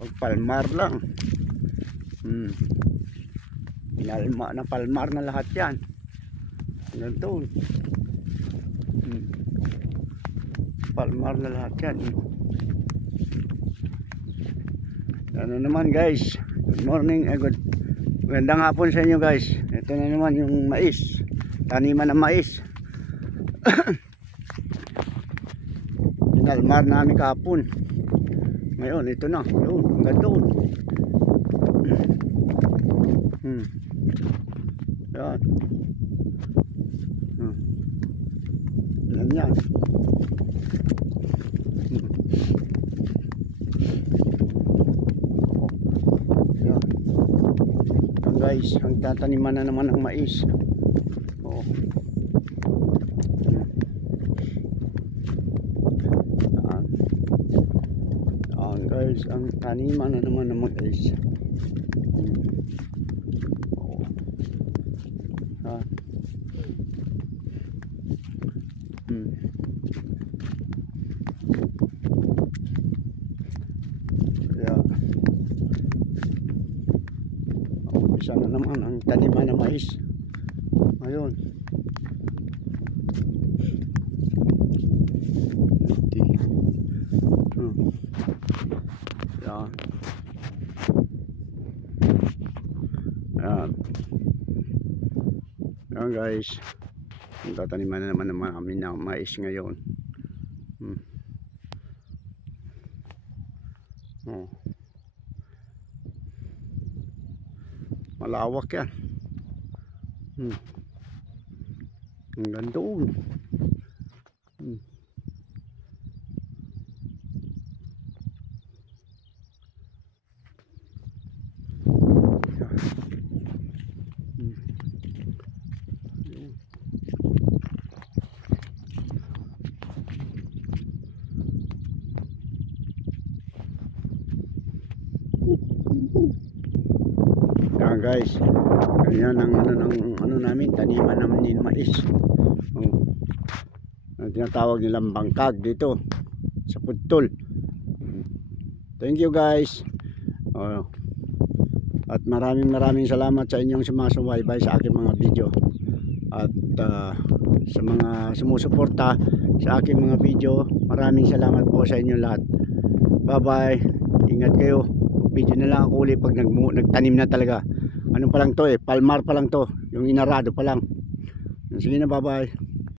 Pag palmar lang. Pinalma na palmar na lahat yan. Ganito. Palmar na lahat yan. Ano naman guys, good morning, magandang hapon sa inyo guys. Ito na naman yung mais, taniman ng mais. Pinalmar namin kahapon. Ngayon ito na, yun, hanggang doon. Yan. Yan yan. Guys, ang tataniman na naman ng mais. Guys, ang taniman na naman ng mais. Isa na naman ang taniman ng mais. Ayun. Yan. Yan. Yan guys. Ang tataniman na naman namin ng mais ngayon. Malawak yan. Hanggang doon. Yan guys, yan ang ano namin, taniman namin ng mais. Ang tinatawag nilang bangkag dito sa putol. Thank you guys. At maraming salamat sa inyong sumasubaybay sa aking mga video. At sa mga sumusuporta sa aking mga video, maraming salamat po sa inyo lahat. Bye bye. Ingat kayo. Video na lang ako ulit pag nagtanim na talaga. Ano pa lang to palmar pa lang to, yung inarado pa lang. Sige na, bye bye.